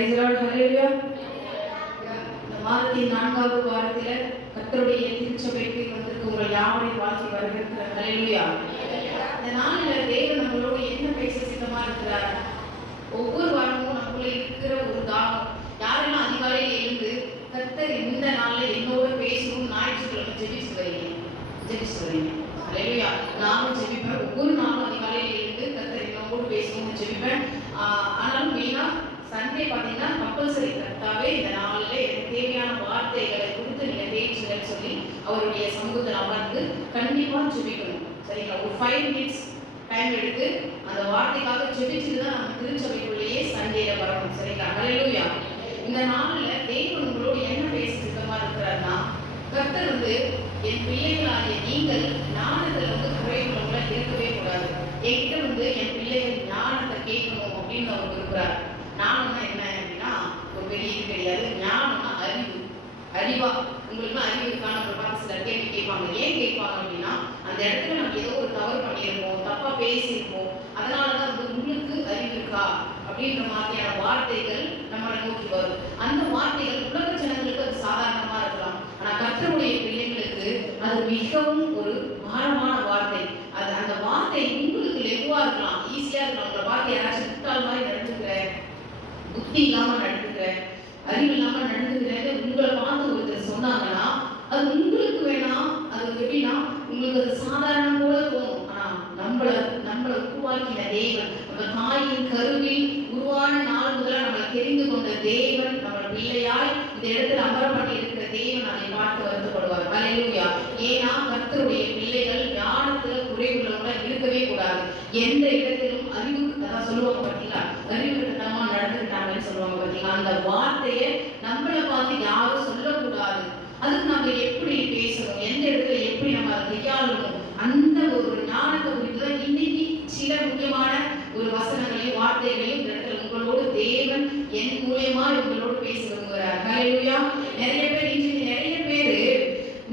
இந்த மாதத்தின் நான்காவது வாரத்தில் கத்தருடைய திருச்சபைக்கு வந்திருக்க உங்கள் யாவரையும் வாழ்த்தி வரவேற்கிற ஹalleluya இந்த நாளில் தேவன் நம்மளோட என்ன பேச சித்தமா இருக்கிறார்? ஒவ்வொரு வாரமும் நமக்குள்ள இருக்கிற ஒரு தாகம் யாரெல்லாம் அதிகாலையில் எழுந்து கத்தர் இந்த நாளில் என்னோட பேசணும் ஞாயிற்றுக்கிழமை ஜெபிச்சு வரீங்க. ஜெபிச்சு வரீங்க. ஹalleluya நானும் ஜெபிப்பேன். ஒவ்வொரு நாளும் அதிகாலையில் எழுந்து கத்தர் என்னோட பேசணும்னு ஜெபிப்பேன். ஆனாலும் மெயினாக சண்டே பார்த்தீங்கன்னா கம்பல்சரி கரெக்டாகவே இந்த நாளில் எனக்கு தேவையான வார்த்தைகளை கொடுத்து நீங்கள் தேய்ச்சுங்கன்னு சொல்லி அவருடைய சமூகத்தில் அமர்ந்து கண்டிப்பாக ஜெபிக்கணும். சரிங்களா? ஒரு ஃபைவ் மினிட்ஸ் டைம் எடுத்து அந்த வார்த்தைக்காக ஜெபிச்சுட்டு தான் நம்ம திருச்சபைக்குள்ளேயே சண்டேல வரணும். சரிங்களா? ஹalleluya. இந்த நாளில் தேவன் உங்களோடு என்ன பேச சித்தமா இருக்கிறாருன்னா கர்த்தர் வந்து என் பிள்ளைகளாகிய நீங்கள் ஞானத்தில் வந்து குறைவுள்ளவங்களா இருக்கவே கூடாது. என்கிட்ட வந்து என் பிள்ளைகள் ஞானத்தை கேட்கணும் அப்படின்னு அவர் இருக்கிறார் ஞானம்னா என்ன அப்படின்னா ஒரு பெரிய இது கிடையாது ஞானம்னா அறிவு அறிவா. உங்களுக்கு அறிவு இருக்கான்னு ஒரு கேள்வி கேட்பாங்க. ஏன் கேட்பாங்க அப்படின்னா அந்த இடத்துல நம்ம ஏதோ ஒரு தவறு பண்ணியிருப்போம் தப்பா பேசியிருப்போம். அதனால தான் வந்து உங்களுக்கு அறிவு இருக்கா? அப்படின்ற மாதிரியான வார்த்தைகள் நம்மளை நோக்கி வரும். அந்த வார்த்தைகள் உலக ஜனங்களுக்கு அது சாதாரணமா இருக்கலாம். ஆனா கர்த்தருடைய பிள்ளைங்களுக்கு அது மிகவும் ஒரு பாரமான வார்த்தை. அது அந்த வார்த்தை உங்களுக்கு லெகுவா இருக்கலாம். ஈஸியா இருக்கலாம். உங்களை பார்த்து யாராச்சும் முட்டாள் மாதிரி நடந்துக்கிறேன். புத்தி இல்லாம நடந்துக்கிறேன். அறிவு இல்லாம நடந்துக்கிறேன் உங்களை பார்த்து சொன்னாங்கன்னா அது உங்களுக்கு வேணாம். அது எப்படின்னா உங்களுக்கு அது சாதாரண போல தோணும். ஆனா நம்மளை நம்மளை உருவாக்கின தேவன் நம்ம தாயின் கருவில் உருவான நாள் முதலாக நம்மளை தெரிந்து கொண்ட தேவன் நம்ம பிள்ளையாய் இந்த இடத்துல அமர பண்ணி இருக்கிற தேவன் அதை பார்த்து வருத்தப்படுவார் அலையூயா ஏன்னா கர்த்தருடைய பிள்ளைகள் ஞானத்துல குறைவுள்ளவங்களா இருக்கவே கூடாது. எந்த இடத்துல அறிவு அதான் சொல்லுவாங்க பார்த்தீங்களா அறிவு கட்டமா நடந்துட்டாங்கன்னு சொல்லுவாங்க பார்த்தீங்களா அந்த வார்த்தையை நம்மளை பார்த்து யாரும் சொல்லக்கூடாது அதுக்கு நம்ம எப்படி பேசணும் எந்த இடத்துல எப்படி நம்ம அதை கையாளணும் அந்த ஒரு ஞானத்தை குறித்து தான் இன்னைக்கு சில முக்கியமான ஒரு வசனங்களையும் வார்த்தைகளையும் இந்த இடத்துல உங்களோடு தேவன் என் மூலியமா உங்களோடு பேச விரும்புகிறார் ஹalleluya நிறைய பேர் இன்றைக்கு நிறைய பேர்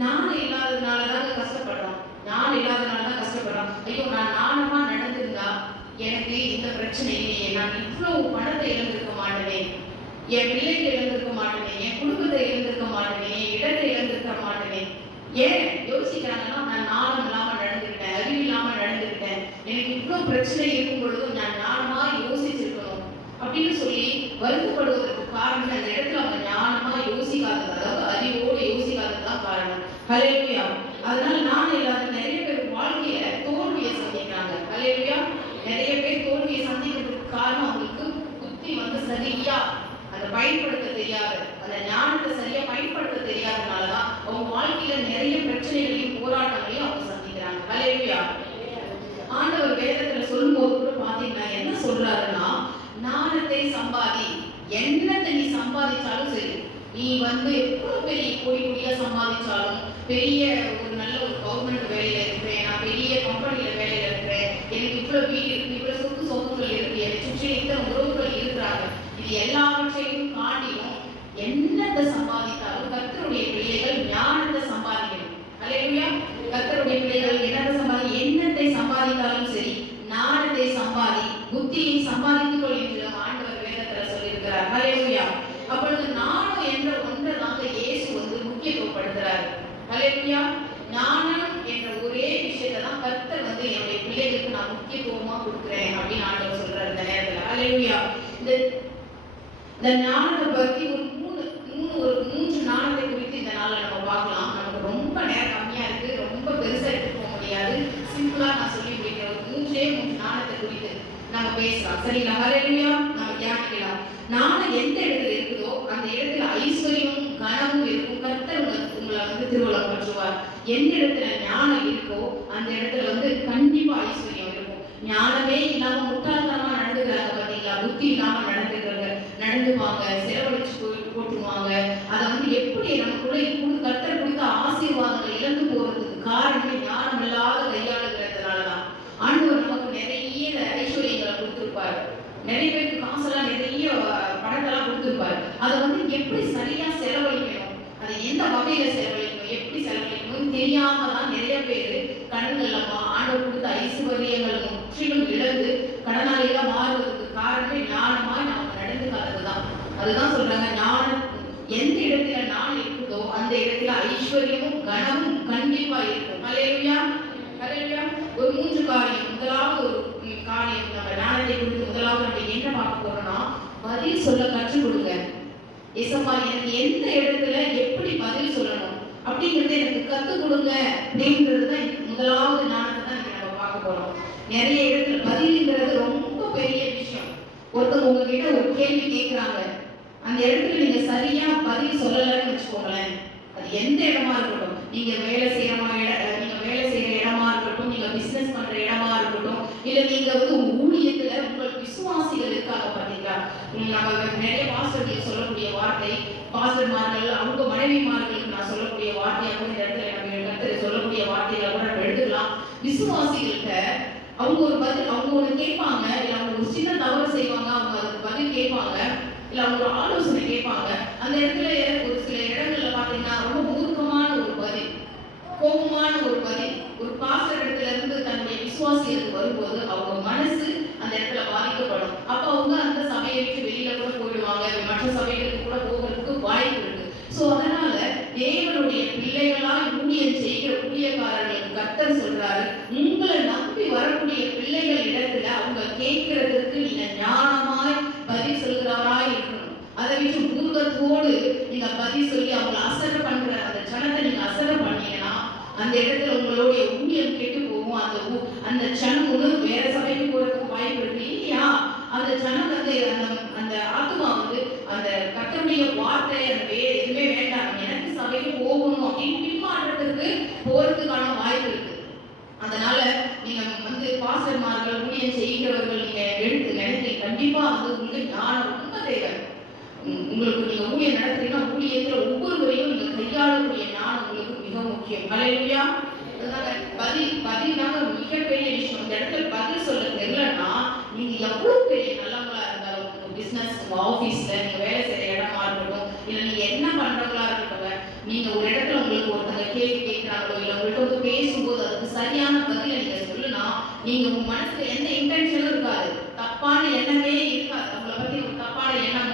நான் இல்லாததுனால தான் கஷ்டப்படுறோம் நான் இல்லாததுனால தான் கஷ்டப்படுறோம் ஐயோ நான் நாணமா நடந்திருந்தா எனக்கு இந்த பிரச்சனை இல்லையே நான் இவ்வளவு பணத்தை இழந்திருக்க மாட்டேனே என் பிள்ளைகளை இழந்திருக்க மாட்டேனே என் குடும்பத்தை இழந்திருக்க மாட்டேனே என் இடத்தை இழந்திருக்க மாட்டேனே ஏன்? யோசிக்கிறாங்கன்னா நான் நாணம் இல்லாமல் நடந்துக்கிட்டேன் அறிவு இல்லாமல் நடந்துக்கிட்டேன். எனக்கு இவ்வளோ பிரச்சனை இருக்கும் பொழுதும் நான் ஞானமா யோசிச்சிருக்கணும் அப்படின்னு சொல்லி வருத்தப்படுவதற்கு காரணம் அந்த இடத்துல அவங்க ஞானமா யோசிக்காதது அதாவது அறிவோடு யோசிக்காதது தான் காரணம். கலையா அதனால நான் இல்லாத நிறைய பேர் வாழ்க்கையில தோல்வியை சந்திக்கிறாங்க. கலையா நிறைய பேர் தோல்வியை சந்திக்கிறதுக்கு காரணம் அவங்களுக்கு புத்தி வந்து சரியா அந்த பயன் தெரியாது அந்த ஞானத்தை சரியா பயன்படுத்த தெரியாதனால தான் அவங்க வாழ்க்கையில நிறைய பிரச்சனைகளையும் போராட்டங்களையும் அவங்க சந்திக்கிறாங்க ஹalleluya ஆண்டவர் வேதத்துல சொல்லும்போது கூட பாத்தீங்கன்னா என்ன சொல்றாருன்னா ஞானத்தை சம்பாதி என்னத்தை நீ சம்பாதிச்சாலும் சரி நீ வந்து எவ்வளவு பெரிய கோடி கோடியா சம்பாதிச்சாலும் பெரிய ஒரு நல்ல ஒரு கவர்மெண்ட் வேலையில இருக்கிறேன் நான் பெரிய கம்பெனில வேலையில இருக்கிறேன் எனக்கு இவ்வளவு வீடு இருக்கு இவ்வளவு சொத்து சொத்துக்கள் இருக்கு. என்னை சுற்றி இத்தனை உறவுகள் இருக்கிறாங்க இது எல்லாவற்றையும் காட்டிலும் என்னத்தை சம்பாதிக்க கர்த்தருடைய பிள்ளைகள் ஞானத்தை சம்பாதிக்கணும் அல்லேலூயா கர்த்தருடைய பிள்ளைகள் என்னத்தை சம்பாதி என்னத்தை சம்பாதித்தாலும் சரி ஞானத்தை சம்பாதி புத்தியை சம்பாதித்துக் கொள் என்று ஆண்டவர் வேதத்துல சொல்லியிருக்கிறார் அல்லேலூயா அப்பொழுது ஞானம் என்ற ஒன்றை தாங்க இயேசு வந்து முக்கியத்துவப்படுத்துறார் அல்லேலூயா ஞானம் என்ற ஒரே விஷயத்தை தான் கர்த்தர் வந்து என்னுடைய பிள்ளைகளுக்கு நான் முக்கியத்துவமா கொடுக்குறேன் அப்படின்னு ஆண்டவர் சொல்றாரு இந்த நேரத்துல அல்லேலூயா இந்த இந்த ஞானத்தை பத்தி ஒரு மூணு மூணு ஒரு மூன்று ஞானத்தை குறித்து இந்த நாள்ல நம்ம பார்க்கலாம் நமக்கு ரொம்ப நேரம் கம்மியா இருக்கு ரொம்ப பெருசா எடுத்து போக முடியாது சிம்பிளா நான் சொல்லி முடிக்கிறேன் ஒரு மூன்றே மூன்று ஞானத்தை குறித்து நம்ம பேசலாம் சரிங்களா ஹalleluya நம்ம தியானிக்கலாம் ஞானம் எந்த இடத்துல இருக்குதோ அந்த இடத்துல ஐஸ்வர்யமும் கனமும் இருக்கும் கர்த்தர் உங்களை உங்களை வந்து திருவள்ளுவர் பற்றுவார் எந்த இடத்துல ஞானம் இருக்கோ அந்த இடத்துல வந்து கண்டிப்பா ஐஸ்வர்யம் இருக்கும். ஞானமே இல்லாம முட்டாள்தனமா நடந்துக்கிறாங்க பாத்தீங்களா? புத்தி இல்லாம நடந்துக்கிறாங்க. நடந்துவாங்க செலவழிச்சு போய் போட்டுருவாங்க அதை வந்து எப்படி நமக்குள்ள இப்படி கர்த்தர் கொடுத்த ஆசீர்வாதங்களை இழந்து போறதுக்கு காரணமே ஞானம் இல்லாத கையாளுகிறதுனாலதான் ஆண்டவர் நமக்கு நிறைய ஐஸ்வர்யங்களை கொடுத்திருப்பாரு நிறைய பேருக்கு காசெல்லாம் நிறைய அஹ், பணத்தெல்லாம் கொடுத்திருப்பாரு அதை வந்து எப்படி சரியா செலவழிக்கணும் அதை எந்த வகையில செலவழிக்கணும் எப்படி செலவழிக்கணும் தெரியாம தான் நிறைய பேர் கடன்கள்ல மா- ஆண்டவர் கொடுத்த ஐஸ்வர்யங்கள் முற்றிலும் இழந்து கடனாளிகளா மாறுவதற்கு காரணமே ஞானமாய் நாம் நடந்துக்காததுதான் அதுதான் சொல்றாங்க நான் எந்த இடத்துல நான் இருக்குதோ அந்த இடத்துல ஐஸ்வர்யமும் கனமும் கண்டிப்பா இருக்கும். அலையா அலையா ஒரு மூன்று காரியம் முதலாவது ஒரு காரியம் நம்ம ஞானத்தை கொடுத்து முதலாவது நம்ம என்ன பார்க்க போறோம்னா பதில் சொல்ல கற்றுக் கொடுங்க. எசம்மா எனக்கு எந்த இடத்துல எப்படி பதில் சொல்லணும் அப்படிங்கறத எனக்கு கத்துக் கொடுங்க அப்படின்றது தான் முதலாவது ஞானத்தை தான் இன்னைக்கு நம்ம பார்க்க போறோம். நிறைய இடத்துல பதில்ங்கிறது ரொம்ப பெரிய விஷயம். ஒருத்தவங்க உங்ககிட்ட ஒரு கேள்வி கேட்குறாங்க அந்த இடத்துல நீங்க சரியா பதில் சொல்லலைன்னு வச்சுக்கோங்களேன். அது எந்த இடமா இருக்கட்டும். நீங்க வேலை செய்யற நீங்க வேலை செய்யற இடமா இருக்கட்டும் நீங்க பிசினஸ் பண்ற இடமா இருக்கட்டும் இல்ல நீங்க வந்து ஊழியத்துல உங்கள் விசுவாசிகள் இருக்காங்க பாத்தீங்களா? நம்ம நிறைய பாஸ்டர்கள் சொல்லக்கூடிய வார்த்தை பாஸ்டர்மார்கள் அவங்க மனைவிமார்களுக்கு நான் சொல்லக்கூடிய வார்த்தையா கூட இந்த இடத்துல நம்ம கருத்து சொல்லக்கூடிய வார்த்தைகளை கூட நம்ம எடுத்துக்கலாம். விசுவாசிகள்கிட்ட அவங்க ஒரு பதில் அவங்க ஒன்று கேட்பாங்க இல்லை அவங்க ஒரு சின்ன தவறு செய்வாங்க அவங்க அதுக்கு பதில் கேட்பாங்க இல்லை அவங்க ஒரு ஆலோசனை கேட்பாங்க. அந்த இடத்துல ஒரு சில இடங்கள்ல பார்த்தீங்கன்னா ரொம்ப மூர்க்கமான ஒரு பதில் கோபமான ஒரு பதில் ஒரு பாஸ்டர் இடத்துல இருந்து தன்னுடைய விசுவாசிகளுக்கு வரும்போது அவங்க மனசு அந்த இடத்துல பாதிக்கப்படும். அப்ப அவங்க அந்த சபையை விட்டு வெளியில கூட போயிடுவாங்க மற்ற சபைகளுக்கு கூட போகிறதுக்கு வாய்ப்பு இருக்கு. ஸோ அதனால தேவனுடைய பிள்ளைகளாய் ஊழியர் செய்கிற ஊழியக்காரர்களுக்கு கத்தர் சொல்றாரு உங்களை நம்பி வரக்கூடிய பிள்ளைகள் இடத்துல அவங்க கேட்கிற நீங்க ஞானமாய் பதில் சொல்கிறவராய் இருக்கணும் அதை விட்டு பூர்வத்தோடு நீங்க பதில் சொல்லி அவங்களை அசர பண்ற அந்த ஜனத்தை நீங்க அசர பண்ணீங்கன்னா அந்த இடத்துல உங்களுடைய ஊழியம் கெட்டு போகும். அந்த ஊ- அந்த ஜனம் ஒண்ணு வேற சபைக்கு போறதுக்கு வாய்ப்பு இருக்கு. இல்லையா? அந்த ஜனம் வந்து அந்த அந்த ஆத்மா வந்து அந்த கர்த்தருடைய வார்த்தை அந்த வேற எதுவுமே வேண்டாம். எனக்கு சபைக்கு போகணும் அப்படின்னு பின்மாற்றத்துக்கு போறதுக்கான வாய்ப்பு இருக்கு. அதனால நீங்க வந்து பாஸ்டர்மார்கள் ஊழியம் செய்கிறவர்கள் நீங்க எடுத்து நினைத்து கண்டிப்பா வந்து உங்களுக்கு ஞானம் ரொம்ப தேவை. உங்களுக்கு நீங்க ஊழியம் நடத்துறீங்கன்னா ஊழியத்துல ஒவ்வொருவரையும் நீங்க கையாளக்கூடிய நாள் உங்களுக்கு மிக முக்கியம். ஹalleluya. அதனால பதில் பதில் மிகப்பெரிய விஷயம். இந்த இடத்துல பதில் சொல்ல தெரியலன்னா நீங்க எவ்வளவு பெரிய நல்லவங்களா இருந்தாலும் பிசினஸ் ஆபீஸ்ல நீங்க வேலை செய்யற இடமா இருக்கட்டும் இல்ல நீங்க என்ன பண்றவங்களா இருக்கட்டும் நீங்க ஒரு இடத்துல உங்களுக்கு ஒருத்தங்க கேள்வி கேட்கிறாங்களோ இல்ல உங்கள்கிட்ட வந்து பேசும்போது அதுக்கு சரியான பதில நீங்க சொல்லுனா நீங்க உங்க மனசுல எந்த இன்டென்ஷனும் இருக்காது. தப்பான எண்ணமே இருக்காது. அவங்கள பத்தி ஒரு தப்பான எண்ணம்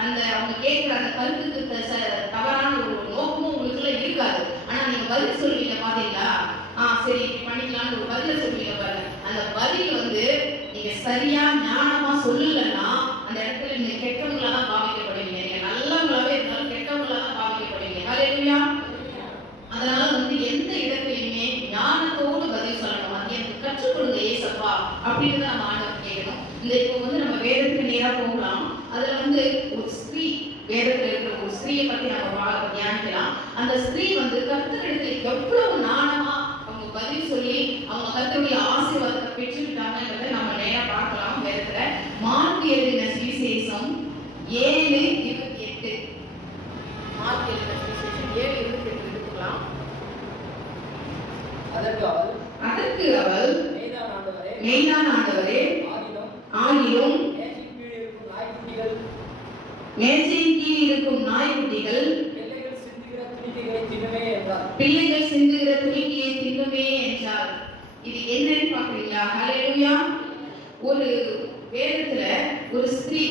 அந்த அவங்க கேட்குற அந்த கருத்துக்கு த- தவறான ஒரு நோக்கமும் உங்களுக்குள்ள இருக்காது. ஆனா நீங்க பதில் சொல்லுவீங்க பாத்தீங்களா? ஆ சரி இப்படி பண்ணிக்கலாம்னு ஒரு பதில சொல்லுவீங்க பாருங்க. அந்த பதில் வந்து நீங்க சரியா ஞானமா சொல்லலைன்னா அந்த இடத்துல நீங்க கெட்டவங்களா தான் பாவிக்கப்படுவீங்க. நீங்க நல்லவங்களாவே இருந்தாலும் கெட்டவங்களா தான் பாவிக்கப்படுவீங்க. ஹalleluya. அதனால வந்து எந்த இடத்துலையுமே ஞானத்தோடு பதில் சொல்லணும். அது எனக்கு கற்றுக் கொடுங்க ஏசப்பா அப்படின்னு தான் நம்ம ஆண்டவர் கேட்கணும் இந்த இப்போ வந்து நம்ம வேதத்துக்கு நேராக போகலாம். அதுல வந்து ஒரு ஸ்திரீ வேதத்துல இருக்கிற ஒரு ஸ்திரீயை பத்தி நம்ம தியானிக்கலாம் அந்த ஸ்திரீ வந்து கர்த்தரிடத்துல எவ்வளவு நாணமா அவங்க பதில் சொல்லி அவங்க கர்த்தருடைய ஆசீர்வாதத்தை பெற்றுக்கிட்டாங்கன்றதை நம்ம நேரா பார்க்கலாம். வேதத்துல மார்க் எழுதின சுவிசேஷம்? ஏழு இருபத்தி எட்டு மார்க் எழுதின சுவிசேஷம்? ஏழு இருபத்தி எட்டு எடுத்துக்கலாம். அதற்கு அவள் அதற்கு அவள் மெய்தான் ஆண்டவரே. ஆகிலும் மேஜையின் கீழ் இருக்கும் நாய்க்குட்டிகள் பிள்ளைகள் சிந்துகிற துணிக்கைகளை தின்னுமே என்றார் பிள்ளைகள் சிந்துகிற துணிக்கையை தின்னுமே என்றார். இது என்னன்னு பாக்குறீங்களா ஹலையா ஒரு வேதத்துல ஒரு ஸ்திரீ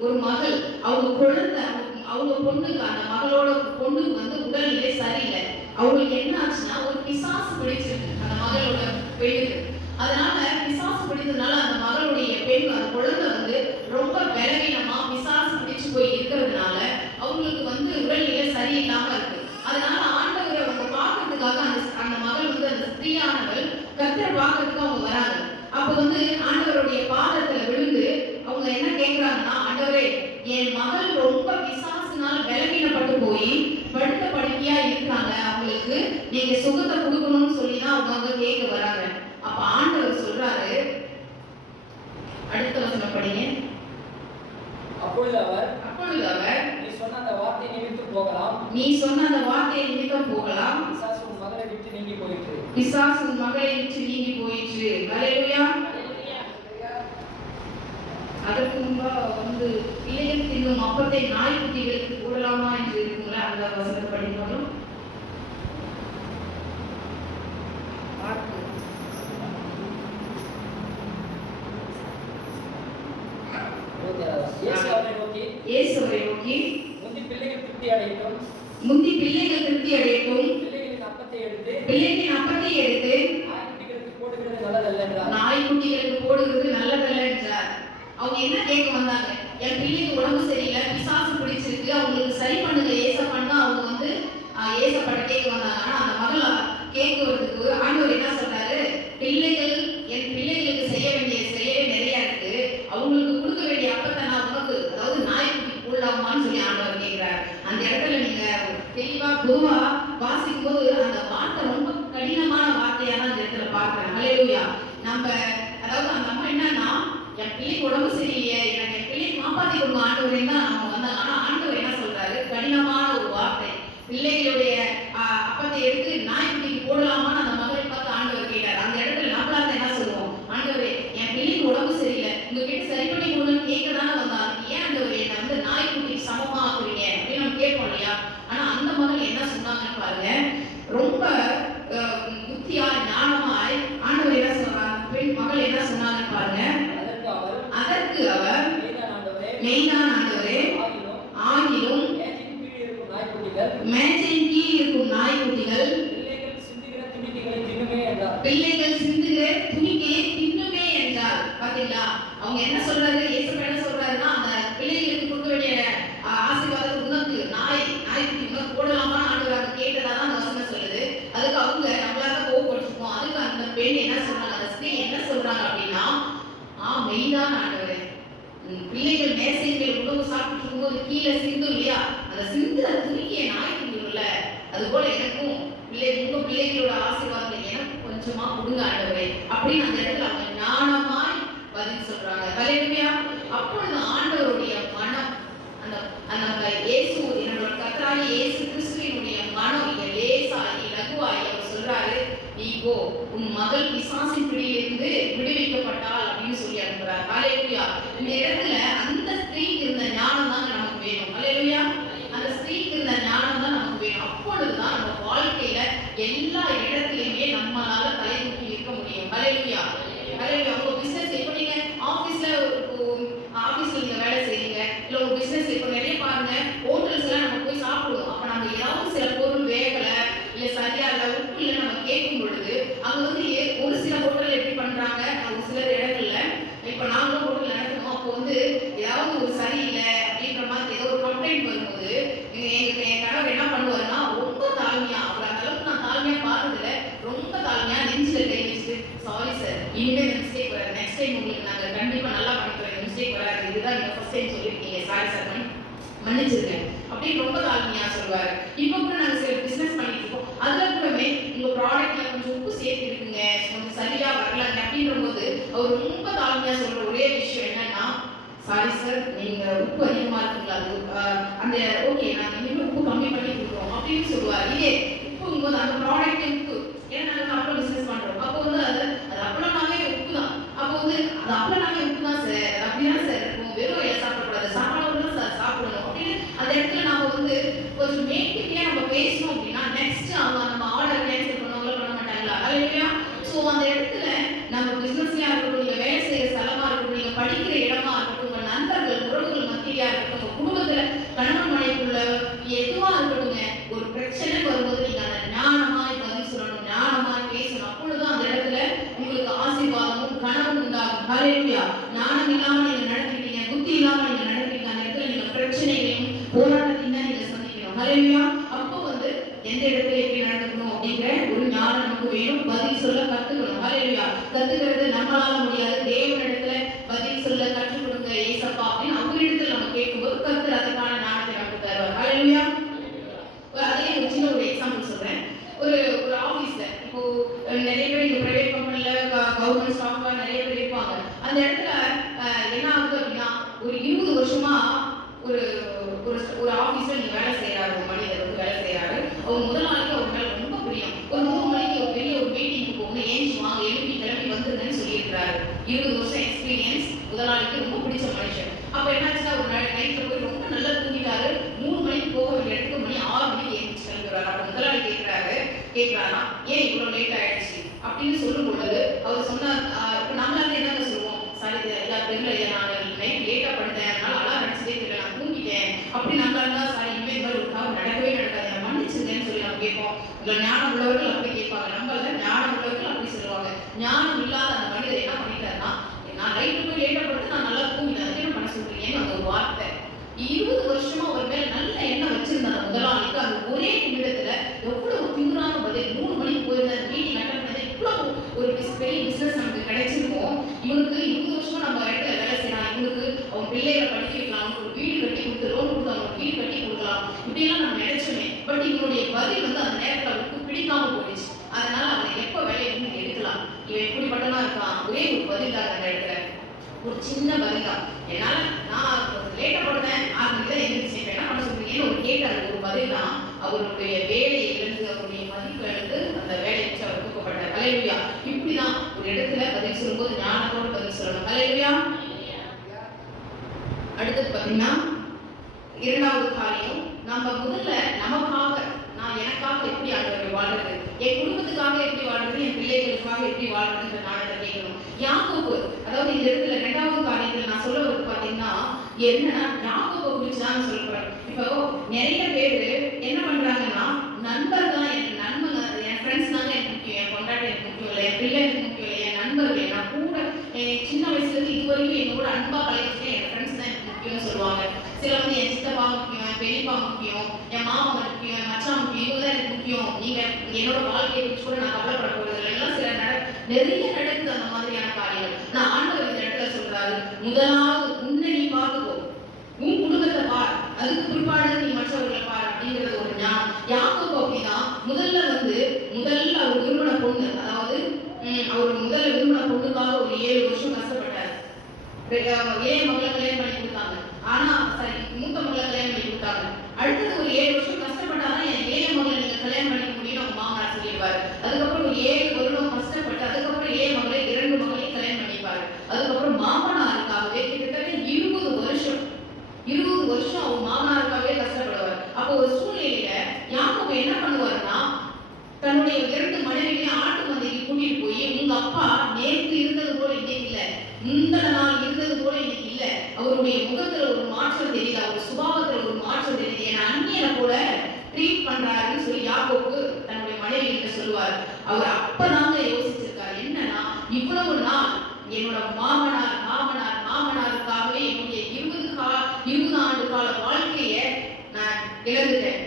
ஒரு மகள் அவங்க குழந்தை அவங்க- பொண்ணுக்கு அந்த மகள் பொண்ணுக்கு வந்து உடல்நிலை சரியில்லை அவங்களுக்கு என்ன ஆச்சுன்னா ஒரு பிசாசு பிடிச்சிருக்கு அந்த மகளோட பெண்ணுக்கு அதனால பிசாசு பிடித்ததுனால அந்த மகளுடைய பெண் அந்த குழந்தை வந்து ரொம்ப பலவீனமா பிசாசு பிடிச்சு போய் இருக்கிறதுனால அவங்களுக்கு வந்து உடல்நிலை சரியில்லாம இருக்கு அதனால ஆண்டவரை அவங்க பார்க்கறதுக்காக அந்த அந்த மகள் வந்து அந்த ஸ்திரீயானவள் கர்த்தரை பார்க்கறதுக்கு அவங்க வராங்க அப்ப வந்து ஆண்டவருடைய பாதத்துல விழுந்து அவங்க என்ன கேக்குறாங்கன்னா ஆண்டவரே என் மகள் ரொம்ப பிசாசுனால பலவீனப்பட்டு போய் படுத்த படுக்கையா இருக்காங்க அவங்களுக்கு நீங்க சுகத்தை கொடுக்கணும்னு சொல்லி தான் அவங்க அங்க கேட்க வராங்க அப்ப ஆண்டவர் சொல்றாரு அடுத்த வசனம் படிங்க அப்பொழுது அவர் அப்பொழுது அவர் நீ சொன்ன அந்த வார்த்தை நிமித்து போகலாம் நீ சொன்ன அந்த வார்த்தையை நிமித்தம் போகலாம் பிசாசு உன் மகளை விட்டு நீங்கி போயிற்று பிசாசு உன் மகளை விட்டு நீங்கி போயிற்று. ஹalleluya. அதற்கு முன்பா வந்து பிள்ளைகள் தின்னும் அப்பத்தை நாய்க்குட்டிகளுக்கு போடலாமா என்று இருக்குங்களா அந்த வசனத்தை படிக்கணும் may அப்பொழுது ஆண்டவருடைய மனம் அந்த அந்த இயேசு என்னோட கத்தராகி இயேசு கிறிஸ்துவனுடைய மனம் இங்க லேசாகி லகுவாகி அவர் சொல்றாரு நீ போ உன் மகள் பிசாசின் பிடியிலிருந்து விடுவிக்கப்பட்டாள் அப்படின்னு சொல்லி அனுப்புறார். காலையா இந்த இடத்துல அந்த மன்னிச்சிருக்கேன். அப்படின்னு ரொம்ப தாழ்மையா சொல்வாரு இப்போ கூட நாங்க சில பிசினஸ் பண்ணிட்டு இருக்கோம். அதுல கூடவே உங்க ப்ராடக்ட்ல கொஞ்சம் உப்பு சேர்த்து இருக்குங்க. கொஞ்சம் சரியா வரலாங்க அப்படின்ற போது அவர் ரொம்ப தாழ்மையா சொல்ற ஒரே விஷயம் என்னன்னா சாரி சார் நீங்க உப்பு அதிகமா இருக்குங்களா? அது Oh, ஒரு பெரிய பிசினஸ் நமக்கு கிடைச்சிருக்கும் இவனுக்கு இருபது வருஷம் நம்ம இடத்துல வேலை செய்யலாம். இவனுக்கு அவன் பிள்ளைகளை படிக்க வைக்கலாம். அவனுக்கு ஒரு வீடு கட்டி கொடுத்து லோன் கொடுத்து அவனுக்கு வீடு கட்டி கொடுக்கலாம். இப்படியெல்லாம் நம்ம நினைச்சோமே. பட் இவனுடைய பதில் வந்து அந்த நேரத்தில் அவனுக்கு பிடிக்காம போயிடுச்சு. அதனால அவனை எப்ப வேலையை வந்து எடுக்கலாம்? இவன் எப்படிப்பட்டனா இருக்கான்? ஒரே ஒரு பதில் தான் அந்த இடத்துல ஒரு சின்ன பதில் தான். என்னால நான் லேட்டாக போடுவேன் ஆறு மணிக்கு தான் எழுந்திரிச்சு என்ன பண்ண சொல்றீங்கன்னு ஒரு கேட்டார் ஒரு பதில் தான் அவருடைய வேலையை இழந்து அவருடைய மதிப்பு இழந்து அந்த வேலையை வச்சு அவர் தூக்கப்பட்டார் அலையா இப்படிதான் ஒரு இடத்துல பதில் சொல்லும்போது ஞானத்தோட பதில் சொல்லணும் அலையா அடுத்தது பாத்தீங்கன்னா இரண்டாவது காரியம் நம்ம முதல்ல நமக்காக நான் எனக்காக எப்படி ஆண்டவர் வாழ்றது என் குடும்பத்துக்காக எப்படி வாழ்றது என் பிள்ளைகளுக்காக எப்படி வாழ்றதுன்ற நாளத்தை கேட்கணும் யாக்கோபு அதாவது இந்த இடத்துல ரெண்டாவது காரியத்துல நான் சொல்ல வருது பாத்தீங்கன்னா என்னன்னா யாக்கோபு குறிச்சு இப்போ நிறைய பேர் என்ன பண்றாங்கன்னா நண்பர் தான் எனக்கு நண்பங்க என் ஃப்ரெண்ட்ஸ் தாங்க எனக்கு முக்கியம். என் கொண்டாட்டம் எனக்கு முக்கியம் இல்லை என் பிள்ளை எனக்கு முக்கியம் இல்லை என் நண்பர்கள் நான் கூட என் சின்ன வயசுலேருந்து இது வரைக்கும் என்னோட அன்பா பழகிட்டேன் என் ஃப்ரெண்ட்ஸ் தான் எனக்கு முக்கியம்னு சொல்லுவாங்க. சில வந்து என் சித்தப்பா முக்கியம் என் பெரியப்பா முக்கியம் என் மாமா முக்கியம் என் மச்சான் முக்கியம் இவங்க தான் எனக்கு முக்கியம். நீங்க என்னோட வாழ்க்கையை குறிச்சு கூட நான் கவலைப்பட போகிறது எல்லாம் சில நட நிறைய நடக்குது அந்த மாதிரியான காரியங்கள். நான் ஆண்டவர் இந்த இடத்துல சொல்றாரு முதலாவது உன்னை நீ பார்த்துக்கோ உன் குடும்பத்தை பார் அதுக்கு பிற்பாடு நீ மற்றவர்களை பார் அப்படிங்கிறது ஒரு ஞானம் யாக்கோபு அப்படின்னா முதல்ல வந்து முதல்ல அவர் விரும்பின பொண்ணு அதாவது அவர் முதல்ல விரும்பின பொண்ணுக்காக ஒரு ஏழு வருஷம் கஷ்டப்பட்டார். ஏழு அவங்க இளைய மகளை கல்யாணம் பண்ணி கொடுத்தாங்க ஆனா சரி மூத்த மகளை கல்யாணம் பண்ணி கொடுத்தாங்க அடுத்தது ஒரு ஏழு வருஷம் கஷ்டப்பட்டாதான் என் இளைய மகளை நீங்க கல்யாணம் பண்ணிக்க முடியும்னு அவங்க மாமனார் சொல்லிடுவாரு அதுக்கப்புறம் ஒரு ஏழு வருடம் கஷ்டப்பட்டு அதுக்கப்புறம் இளைய மகளை இரண்டு மகளையும் கல்யாணம் பண்ணிப்பாரு அதுக்கப்புறம் மாமனாருக்காகவே கிட்டத்தட்ட இருபது வருஷம் இருபது வருஷம் அவங்க மாமனாருக்காகவே கஷ்டப்படுவார் அப்போ ஒரு சூழ்நிலையில யாக்கோபு என்ன பண்ணுவாருன்னா தன்னுடைய இரண்டு மனைவிகளையும் ஆட்டு மந்தைக்கு கூட்டிட்டு போய் உங்க அப்பா நேற்று இருந்தது போல இன்னைக்கு இல்ல முந்தின நாள் இருந்தது போல இன்னைக்கு இல்ல அவருடைய முகத்துல ஒரு மாற்றம் தெரியல அவர் சுபாவத்துல ஒரு மாற்றம் தெரியல என் அந்நியனை போல ட்ரீட் பண்றாருன்னு சொல்லி யாக்கோபு தன்னுடைய மனைவி கிட்ட சொல்லுவார் அவர் அப்பதாங்க யோசிச்சிருக்காரு என்னன்னா இவ்வளவு நாள் என்னோட மாமனார் மாமனார் மாமனாருக்காகவே என்னுடைய இருபது கால இருபது ஆண்டு கால வாழ்க்கைய நான் இழந்துட்டேன்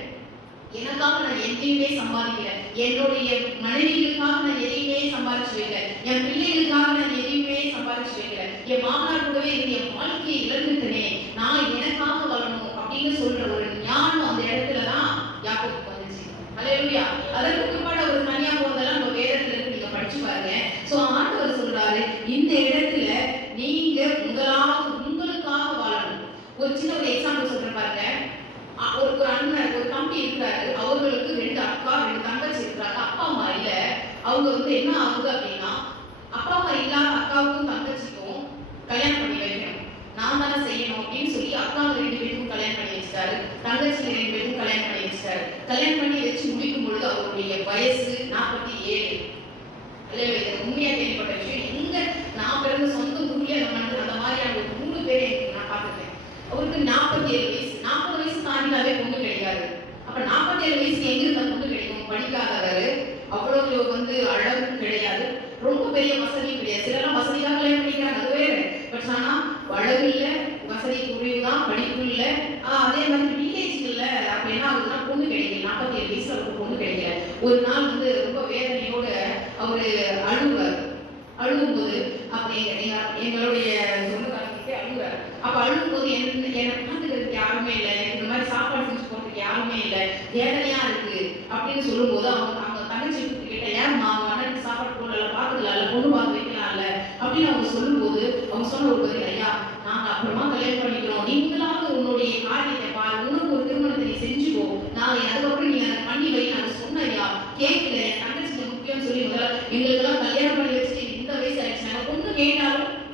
எனக்காக நான் எதையுமே சம்பாதிக்கல என்னுடைய மனைவிகளுக்காக நான் எதையுமே சம்பாதிச்சு வைக்கல என் பிள்ளைகளுக்காக நான் எதையுமே சம்பாதிச்சு வைக்கல என் மாமனார் கூடவே இருந்து என் வாழ்க்கையை இழந்துட்டனே நான் எனக்காக வாழணும் அப்படின்னு சொல்ற ஒரு ஞானம் அந்த இடத்துல தான் யாக்கோபுக்கு வந்துச்சு. அல்லேலூயா அதற்கு பிற்பாடு அவர் தனியா போனதெல்லாம் நம்ம வேதத்துல இருந்து நீங்க படிச்சு பாருங்க. சோ ஆண்டவர் சொல்றாரு இந்த இடத்துல நீங்க முதலாவது உங்களுக்காக வாழணும். ஒரு சின்ன ஒரு எக்ஸாம்பிள் சொல்றேன் பாருங்க. ஒரு ஒரு அண்ணன் ஒரு தம்பி இருக்கிறாரு. அவர்களுக்கு ரெண்டு அக்கா ரெண்டு தங்கச்சி இருக்கிறாங்க. அப்பா அம்மா இல்ல. அவங்க வந்து என்ன ஆகுது அப்படின்னா அப்பா அம்மா இல்லாத அக்காவுக்கும் தங்கச்சிக்கும் கல்யாணம் பண்ணி வைக்கணும் நான் தானே செய்யணும் அப்படின்னு சொல்லி அக்காவுக்கு ரெண்டு பேருக்கும் கல்யாணம் பண்ணி வச்சிட்டாரு தங்கச்சி ரெண்டு பேருக்கும் கல்யாணம் பண்ணி வச்சிட்டாரு கல்யாணம் பண்ணி வச்சு முடிக்கும் பொழுது அவருடைய வயசு நாற்பத்தி ஏழு இல்லை இது உண்மையா கேள்விப்பட்ட விஷயம் எங்க நான் பிறந்த சொந்த ஊர்லயே அந்த மாதிரி அந்த மாதிரியான ஒரு மூணு பேரை நான் பார்த்துருக்கேன் அவருக்கு நாற்பத்தி ஏழு வயசு நாற்பது வயசு தாண்டினாவே பொண்ணு கிடைக்காது அப்ப நாற்பத்தி ஏழு வயசுக்கு எங்க இருந்த பொண்ணு கிடைக்கும் படிக்காதவர் அவ்வளவு வந்து அழகு கிடையாது. ரொம்ப பெரிய வசதி கிடையாது. சிலர்லாம் வசதியாக கல்யாணம் பண்ணிக்கிறாங்க அது வேற. பட் ஆனால் அழகு இல்லை வசதி குறைவு தான் படிப்பு இல்லை. அதே மாதிரி வில்லேஜ்ல அப்போ என்ன ஆகுதுன்னா பொண்ணு கிடைக்கல. நாற்பத்தி ஏழு வயசுல ஒரு பொண்ணு கிடைக்கல. ஒரு நாள் வந்து ಏನಾಗುತ್ತೆ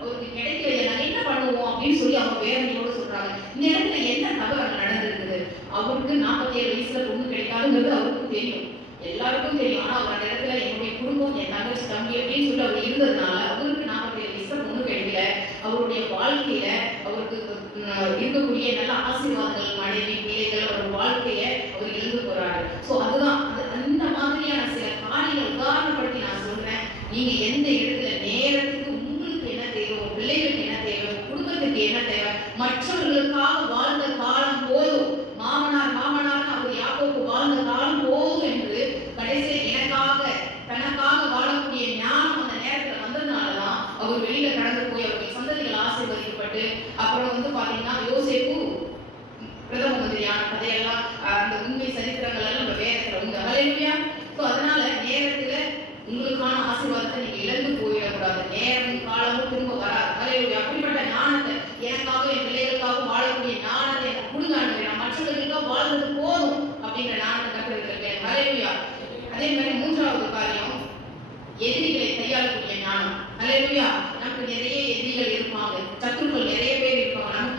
மாதிரியான கதையெல்லாம் அந்த உண்மை சரித்திரங்கள் எல்லாம் நம்ம வேதத்துல உண்டு. அலையா ஸோ அதனால நேரத்துல உங்களுக்கான ஆசீர்வாதத்தை நீங்க இழந்து போயிடக்கூடாது. நேரம் காலமும் திரும்ப வராது. அலையா அப்படிப்பட்ட ஞானத்தை எனக்காக என் பிள்ளைகளுக்காக வாழக்கூடிய ஞானத்தை எனக்கு கொடுங்க நான் மற்றவர்களுக்காக வாழ்றது போதும் அப்படிங்கிற ஞானத்தை கற்றுருக்கேன் அலையா அதே மாதிரி மூன்றாவது காரியம் எதிரிகளை கையாளக்கூடிய ஞானம். அலையா நமக்கு நிறைய எதிரிகள் இருப்பாங்க. சத்துருக்கள் நிறைய பேர்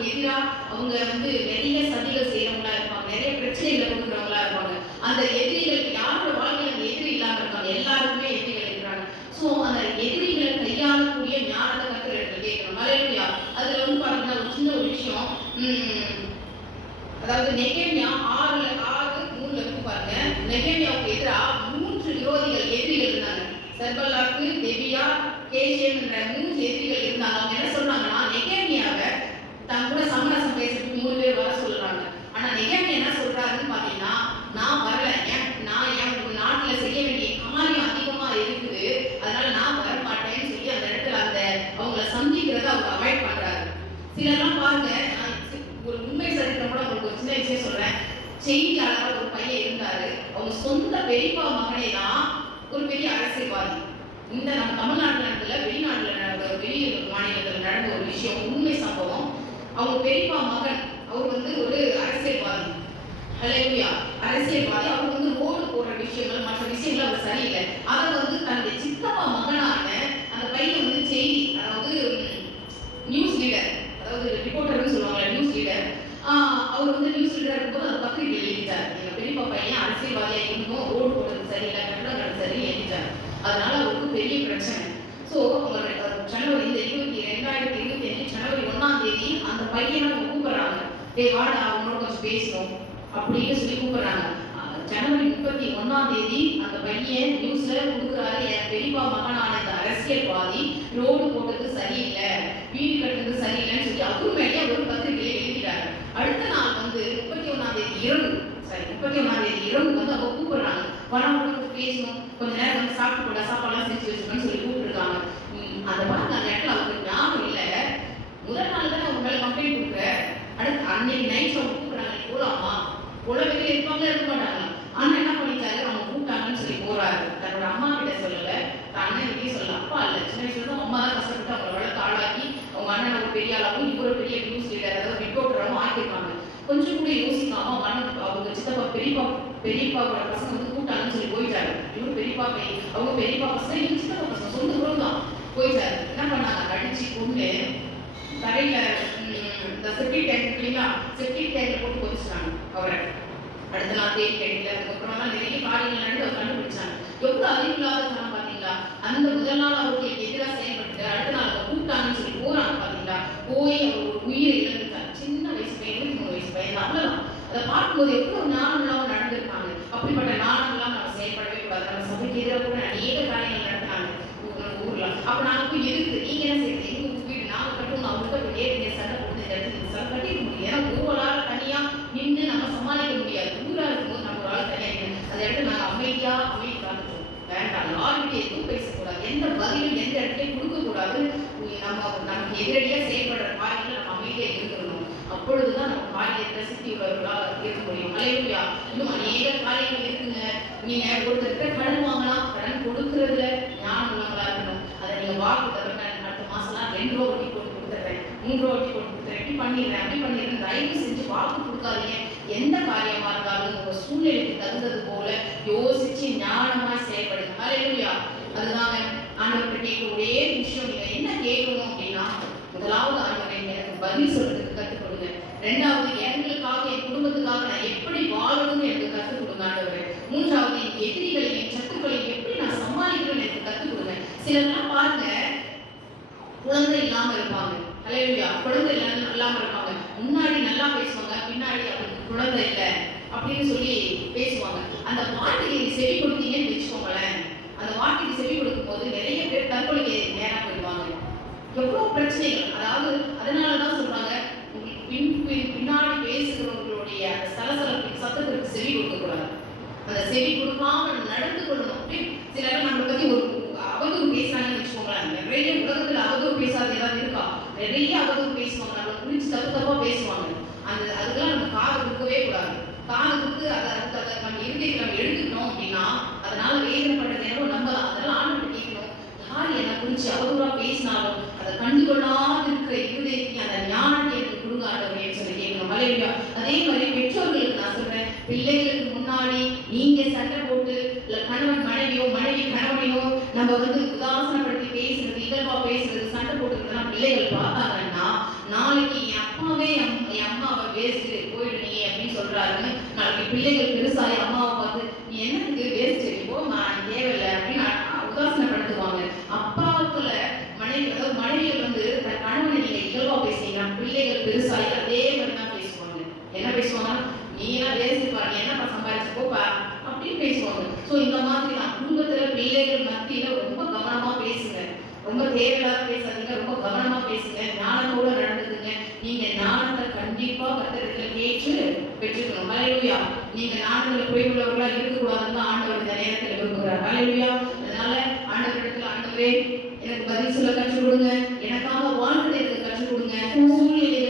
அவங்களுக்கு எதிராக அவங்க வந்து நிறைய சதிகள் செய்யறவங்களா இருப்பாங்க. நிறைய பிரச்சனைகளை கொடுக்குறவங்களா இருப்பாங்க. அந்த எதிரிகளுக்கு யாரோட வாழ்க்கையில அந்த எதிரி இல்லாம இருக்காங்க? எல்லாருக்குமே எதிரிகள் இருக்கிறாங்க. சோ அந்த எதிரிகளை கையாளக்கூடிய ஞானத்தை கற்று எடுத்து கேட்கணும் மலையா அதுல வந்து பாத்தீங்கன்னா ஒரு சின்ன ஒரு விஷயம். அதாவது நெகேமியா ஆறுல ஆறு மூணுல இருக்கு பாருங்க. நெகேமியாவுக்கு எதிராக மூன்று விரோதிகள் எதிரிகள் இருந்தாங்க. சர்பல்லாக்கு தேவியா கேஷியம் என்ற மூன்று எதிரிகள் இருந்தாங்க. அவங்க தன் கூட சமரசம் பேசுறதுக்கு மூணு பேர் வர சொல்றாங்க. ஆனா நெகட்டிவ் என்ன சொல்றாருன்னு பாத்தீங்கன்னா நான் வரல ஏன் நான் என் உங்க நாட்டுல செய்ய வேண்டிய காரியம் அதிகமா இருக்குது அதனால நான் வர மாட்டேன்னு சொல்லி அந்த இடத்துல அந்த அவங்கள சந்திக்கிறத அவங்க அவாய்ட் பண்றாரு சிலர்லாம் பாருங்க நான் சி- ஒரு உண்மை சரித்திரம் கூட உங்களுக்கு ஒரு சின்ன விஷயம் சொல்றேன் செய்தியாளர் ஒரு பையன் இருந்தாரு அவங்க சொந்த பெரியப்பா மகனே தான் ஒரு பெரிய அரசியல்வாதி இந்த நம்ம தமிழ்நாட்டுல நடக்கல வெளிநாட்டுல நடந்த வெளி மாநிலத்தில் நடந்த ஒரு விஷயம் உண்மை சம்பவம் அவங்க பெரியப்பா மகன் அவர் வந்து ஒரு அரசியல்வாதி ஹalleluya அரசியல்வாதி அவர் வந்து ரோடு போடுற விஷயங்கள் மற்ற விஷயங்கள் அவர் சரியில்லை அதை வந்து தன்னுடைய சித்தப்பா மகனான அந்த பையன் வந்து செய்தி அதாவது நியூஸ் லீடர் அதாவது ரிப்போர்ட்டர்னு சொல்லுவாங்க நியூஸ் லீடர் அவர் வந்து நியூஸ் லீடர் இருக்கும்போது அந்த பத்திரிகை எழுதிட்டார் எங்க பெரியப்பா பையன் அரசியல்வாதியா இருந்தோம் ரோடு போடுறது சரியில்லை கட்டடம் கட்ட சரி எழுதிட்டார் அதனால அவருக்கு பெரிய பிரச்சனை ஸோ அவங்க ஜனவரி இந்த இருபத்தி ரெண்டாயிரத்தி இருபத்தி அஞ்சு ஜனவரி ஒண்ணாம் தேதி அந்த பையனை அவங்க கூப்பிடுறாங்க டேய் வாடா அவங்களோட கொஞ்சம் பேசணும் அப்படின்னு சொல்லி கூப்பிடுறாங்க அஹ் ஜனவரி முப்பத்தி ஒண்ணாம் தேதி அந்த பையன் நியூஸ்ல கொடுக்குறாரு என் பெரியப்பா மகனான இந்த அரசியல்வாதி ரோடு போட்டது சரியில்லை வீடு கட்டுறது சரியில்லைன்னு சொல்லி அவரு மேலே ஒரு பத்திரிகையில எழுதிட்டாரு அடுத்த நாள் வந்து முப்பத்தி ஒண்ணாம் தேதி இரவு சரி முப்பத்தி ஒண்ணாம் தேதி இரவு வந்து அவங்க கூப்பிடுறாங்க பணம் கொடுத்து பேசணும் கொஞ்ச நேரம் கசாப்பெல்லாம் செஞ்சு வச்சுக்கணும்னு சொல்லி கூப்பிட்டுருக்காங்க. அதை அந்த பாருங்க அந்த இடத்துல அவருக்கு ஞாபகம் இல்லை. முதல் நாள் தான் அவங்க மேல கம்ப்ளைண்ட் கொடுக்குற அடுத்து அன்னைக்கு நைட் அவங்க கூப்பிட்றாங்க போகலாமா போலாமா? உலகத்தில் இருப்பாங்க இருக்க மாட்டாங்க ஆனால் என்ன பண்ணிட்டாரு? அவங்க கூப்பிட்டாங்கன்னு சொல்லி போறாரு. தன்னோட அம்மா கிட்ட சொல்லல. தன் அண்ணன் கிட்டயும் சொல்லல. அப்பா இல்லை சின்ன வயசுல அம்மா தான் கஷ்டப்பட்டு அவங்கள வளர்த்து அவங்க அண்ணன் ஒரு பெரிய ஆளாகவும் இவர் ஒரு பெரிய நியூஸ் லீடர் அதாவது ரிப்போர்ட்டராகவும் ஆக்கியிருக்காங்க. கொஞ்சம் கூட யோசிக்காம அவங்க அண்ணன் அவங்க சித்தப்பா பெரியப்பா பெரியப்பா பசங்க வந்து கூட்டாங்கன்னு சொல்லி போயிட்டாரு. இவரு பெரியப்பா பெரிய அவங்க பெரியப்பா பசங்க இவங்க சின்ன பசங்க சொந்த குரல் தான். போயிட்டாரு. என்ன பண்ணாங்க? கடிச்சு கொண்டு தரையில இந்த செப்டிக் டேங்க் இல்லைங்களா? செப்டிக் டேங்க்ல போட்டு பொதிச்சிட்டாங்க அவரை. அடுத்த நாள் தேடி கிடைக்கல. அதுக்கப்புறம் நிறைய காரியங்கள் நடந்து அவர் கண்டுபிடிச்சாங்க. எவ்வளவு அறிவில்லாதவங்க பாத்தீங்களா அந்த முதல் நாள் அவருக்கு எதிராக செயல்பட்டு அடுத்த நாள் அவர் கூட்டாங்கன்னு சொல்லி போறாங்க பாத்தீங்களா போய் அவர் ஒரு உயிரை இழந்துட்டார். சின்ன வயசு பையன் இருபத்தி மூணு வயசு பையன் அவ்வளவுதான். அதை பார்க்கும்போது எவ்வளவு ஞானம் இல்லாம அப்படிப்பட்ட ஞானம் நம்ம செயல்படவே கூடாது. நம்ம சபைக்கு எதிராக கூட அநேக காரியங்கள் நடத்தினாங்க ஊர்ல. அப்ப நாங்க போய் எதுக்கு நீங்க என்ன செய்யுங்க எங்க உங்க வீடு நாங்க கட்டணும் அவர்கிட்ட போய் நேரடியா சண்டை போட்டு இந்த இடத்துல இந்த சண்டை கட்டிக்க முடியும் ஏன்னா ஊரால தனியா நின்று நம்ம சமாளிக்க முடியாது ஊரா இருக்கும்போது நம்ம ஒரு ஆள் தனியா நின்னு அந்த இடத்துல நாங்க அமைதியா அமைதி காட்டுறோம் வேண்டாம் யார்கிட்ட எதுவும் பேசக்கூடாது எந்த பதிலும் எந்த இடத்துலயும் கொடுக்க கூடாது நம்ம நமக்கு எதிரடியா செயல்படுற காரியங்களை நம்ம அமைதியா இருந்துடணும் அப்பொழுதுதான் நம்ம காரியத்தை சித்தி உள்ளவர்களா இருக்க முடியும் அலையா இன்னும் அநேக காரியங்கள் இருக்குங்க நீங்க ஒருத்தர்கிட்ட கடன் வாங்கலாம் கடன் கொடுக்கறதுல ஞானம் உள்ளவங்களா இருக்கணும் அதை நீங்க வாக்கு தவிர அடுத்த மாசம்லாம் ரெண்டு ரூபா வட்டி போட்டு கொடுத்துட்றேன் மூணு ரூபா வட்டி போட்டு கொடுத்துறேன் இப்படி பண்ணிடுறேன் அப்படி பண்ணிடுறேன் தயவு செஞ்சு வாக்கு கொடுக்காதீங்க எந்த காரியமா இருந்தாலும் உங்க சூழ்நிலைக்கு தகுந்தது போல யோசிச்சு ஞானமா செயல்படுங்க அலையா அதுதாங்க ஆண்டவர்கிட்ட கேட்க ஒரே விஷயம் நீங்க என்ன கேட்கணும் அப்படின்னா முதலாவது ஆண்டவரை எனக்கு பதில் சொல்றதுக்கு கற்றுக் கொடுங்க ரெண்டாவது எங்களுக்காக என் குடும்பத்துக்காக நான் எப்படி வாழணும்னு எனக்கு கற்றுக் கொடுங்க ஆண்டவரே மூன்றாவது என் எதிரிகளை என் சத்துக்களை எப்படி நான் சமாளிக்கணும்னு எனக்கு கற்றுக் கொடுங்க சிலர்லாம் பாருங்க குழந்தை இல்லாம இருப்பாங்க. அலையா குழந்தை இல்ல- இல்லாம இருப்பாங்க. முன்னாடி நல்லா பேசுவாங்க பின்னாடி அவங்களுக்கு குழந்தை இல்லை அப்படின்னு சொல்லி பேசுவாங்க. அந்த வார்த்தையை செவி கொடுத்தீங்கன்னு வச்சுக்கோங்களேன். அந்த வார்த்தைக்கு செவி கொடுக்கும் போது நிறைய பேர் தற்கொலைக்கு நேரம் போயிடுவாங்க. எவ்வளோ பிரச்சனைகள். அதாவது அதனால தான் சொல்றாங்க உங்களுக்கு பின் பின்னாடி பேசுகிறவங்களுடைய அந்த சலசலப்பின் சத்தத்திற்கு செவி கொடுக்கக்கூடாது. அந்த செவி கொடுக்காம நடந்து கொள்ளணும் அப்படின்னு சில பேர் நம்மளை பத்தி ஒரு அவதூறு பேசுறாங்கன்னு வச்சுக்கோங்களேன். நிறைய உலகத்துல அவதூறு பேசாத ஏதாவது இருக்கா? நிறைய அவதூறு பேசுவாங்க. நம்மளை குறிச்சு தப்பு தப்பா பேசுவாங்க. அந்த அதுக்கெல்லாம் நம்ம காது கொடுக்கவே கூடாது. காது கொடுத்து அதை அதுக்கு அதை நம்ம இருக்கைக்கு நம்ம எடுத்துக்கிட்டோம் அப்படின்னா அதனால வேதனைப்பட்டது நேரம் நம்பலாம் அதெல்லாம் ஆண்டு கேட்கணும். யார் என்ன குறிச்சு அவதூறா பேசினாலும் அதை கண்டுகொள்ளாது இருக்கிற இருதயத்தை அந்த ஞானத்தை எனக்கு கொடுங்க ஆண்டவரேன்னு சொல்லி கேட்கணும். மலையா அதே மாதிரி பெற்றோர்களுக்கு நான் சொல்றேன். பிள்ளைகளுக்கு முன்னாடி நீங்க சண்டை போட்டு இல்ல கணவன் நம்ம வந்து உதாசனப்படுத்தி பேசுறது இகழ்வா பேசுறது சண்டை போட்டுக்கிறதுலாம் பிள்ளைகள் பார்த்தாங்கன்னா நாளைக்கு என் அப்பாவே என் அம்மாவை வேஸ்ட் போயிடு நீ அப்படின்னு சொல்றாருன்னு நாளைக்கு பிள்ளைகள் பெருசாகி அம்மாவை பார்த்து நீ என்னத்துக்கு வேஸ்ட் போ நான் தேவையில்லை அப்படின்னு அ- உதாசனப்படுத்துவாங்க அப்பாவுக்குள்ள மனைவி அதாவது மனைவிகள் வந்து தன் கணவனை நீங்க இயல்பா பேசுனீங்கன்னா பிள்ளைகள் பெருசாகி அதே மாதிரி தான் பேசுவாங்க என்ன பேசுவாங்க நீ எல்லாம் வேஸ்ட் பாருங்க என்னப்பா சம்பாதிச்சு போப்பா அப்படின்னு பேசுவாங்க ஸோ இந்த மாதிரி தான் குடும்பத்துல பிள்ளைகள் மத்தியில ரொம்ப கவனமா பேசுங்க ரொம்ப தேவையில்லாத பேசாதீங்க ரொம்ப கவனமா பேசுங்க ஞானத்தோட நடந்துக்குங்க நீங்க ஞானத்தை கண்டிப்பா கேட்டு பெற்றுக்கணும் ஹalleluya. நீங்க ஞானத்துல குறைவுள்ளவர்களா இருக்கக்கூடாதுன்னு ஆண்டவர் இந்த நேரத்துல விரும்புகிறார். ஹalleluya. அதனால ஆண்டவரிடத்துல ஆண்டவரே எனக்கு பதில் சொல்ல கற்றுக் கொடுங்க. எனக்காக வாழ்றதை எனக்கு கற்றுக் கொடுங்க. சூழ்நிலைகளை